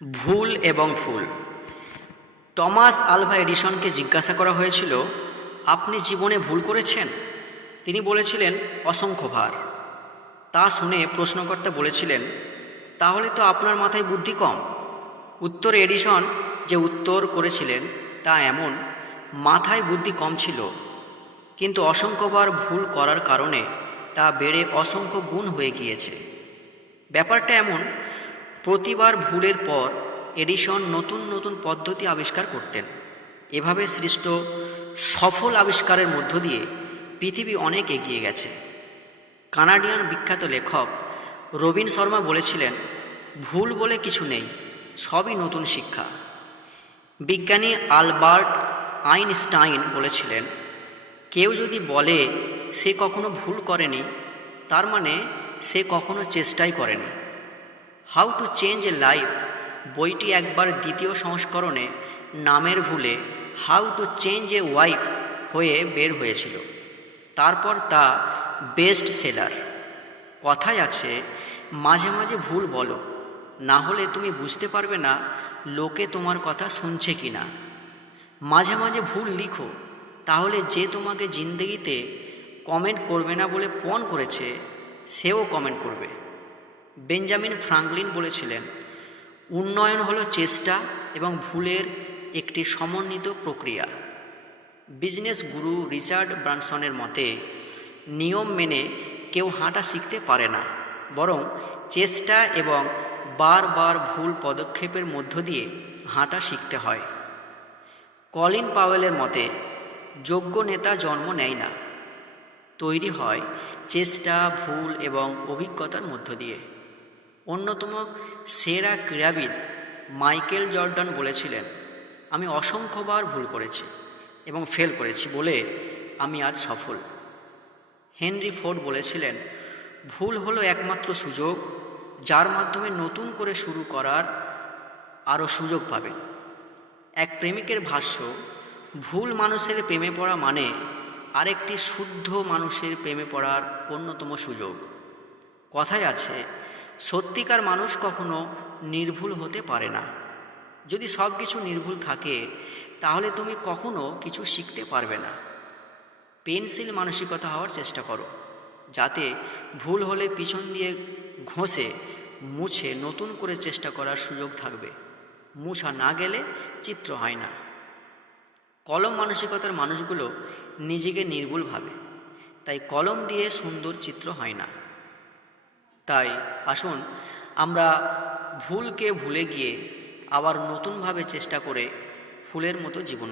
ভুল এবং ফুল। Thomas Alva এডিসনকে জিজ্ঞাসা করা হয়েছিল, আপনি জীবনে ভুল করেছেন? তিনি বলেছিলেন, অসংখ্যবার। তা শুনে প্রশ্নকর্তা বলেছিলেন, তাহলে তো আপনার মাথায় বুদ্ধি কম। উত্তরে এডিসন যে উত্তর করেছিলেন তা এমন, মাথায় বুদ্ধি কম ছিল, কিন্তু অসংখ্যবার ভুল করার কারণে তা বেড়ে অসংখ্য গুণ হয়ে গিয়েছে। ব্যাপারটা এমন, প্রতিবার ভুলের পর এডিসন নতুন নতুন পদ্ধতি আবিষ্কার করতেন। এভাবে সৃষ্ট সফল আবিষ্কারের মধ্য দিয়ে পৃথিবী অনেক এগিয়ে গেছে। কানাডিয়ান বিখ্যাত লেখক রবিন শর্মা বলেছিলেন, ভুল বলে কিছু নেই, সবই নতুন শিক্ষা। বিজ্ঞানী আলবার্ট আইনস্টাইন বলেছিলেন, কেউ যদি বলে সে কখনো ভুল করেনি, তার মানে সে কখনো চেষ্টাই করেনি। How to change A life বইটি একবার দ্বিতীয় সংস্করণে নামের ভুলে how to change a wife হয়ে বের হয়েছিল। তারপর তা বেস্ট সেলার। কথায় আছে, মাঝে মাঝে ভুল বলো, না হলে তুমি বুঝতে পারবে না লোকে তোমার কথা শুনছে কি না। মাঝে মাঝে ভুল লিখো, তাহলে যে তোমাকে জিন্দেগিতে কমেন্ট করবে না বলে পণ করেছে, সেও কমেন্ট করবে। বেঞ্জামিন ফ্রাঙ্কলিন বলেছিলেন, উন্নয়ন হলো চেষ্টা এবং ভুলের একটি সমন্বিত প্রক্রিয়া। বিজনেস গুরু রিচার্ড ব্রানসনের মতে, নিয়ম মেনে কেউ হাঁটা শিখতে পারে না, বরং চেষ্টা এবং বারবার ভুল পদক্ষেপের মধ্য দিয়ে হাঁটা শিখতে হয়। কলিন পাওয়েলের মতে, যোগ্য নেতা জন্ম নেয় না, তৈরি হয় চেষ্টা, ভুল এবং অভিজ্ঞতার মধ্য দিয়ে। অন্যতম সেরা ক্রীড়াবিদ মাইকেল জর্ডান বলেছিলেন, আমি অসংখ্যবার ভুল করেছি এবং ফেল করেছি বলে আমি আজ সফল। হেনরি ফোর্ড বলেছিলেন, ভুল হলো একমাত্র সুযোগ যার মাধ্যমে নতুন করে শুরু করার আরও সুযোগ পাবেন। এক প্রেমিকের ভাষ্য, ভুল মানুষের প্রেমে পড়া মানে আরেকটি শুদ্ধ মানুষের প্রেমে পড়ার অন্যতম সুযোগ। কথায় আছে, সত্যিকার মানুষ কখনো নির্ভুল হতে পারে না। যদি সব কিছু নির্ভুল থাকে, তাহলে তুমি কখনো কিছু শিখতে পারবে না। পেন্সিল মানসিকতা হওয়ার চেষ্টা করো, যাতে ভুল হলে পিছন দিয়ে ঘষে মুছে নতুন করে চেষ্টা করার সুযোগ থাকবে। মুছা না গেলে চিত্র হয় না। কলম মানসিকতার মানুষগুলো নিজেকে নির্ভুল ভাবে, তাই কলম দিয়ে সুন্দর চিত্র হয় না। তাই আসুন আমরা ভুলকে ভুলে গিয়ে আবার নতুনভাবে চেষ্টা করে ফুলের মতো জীবন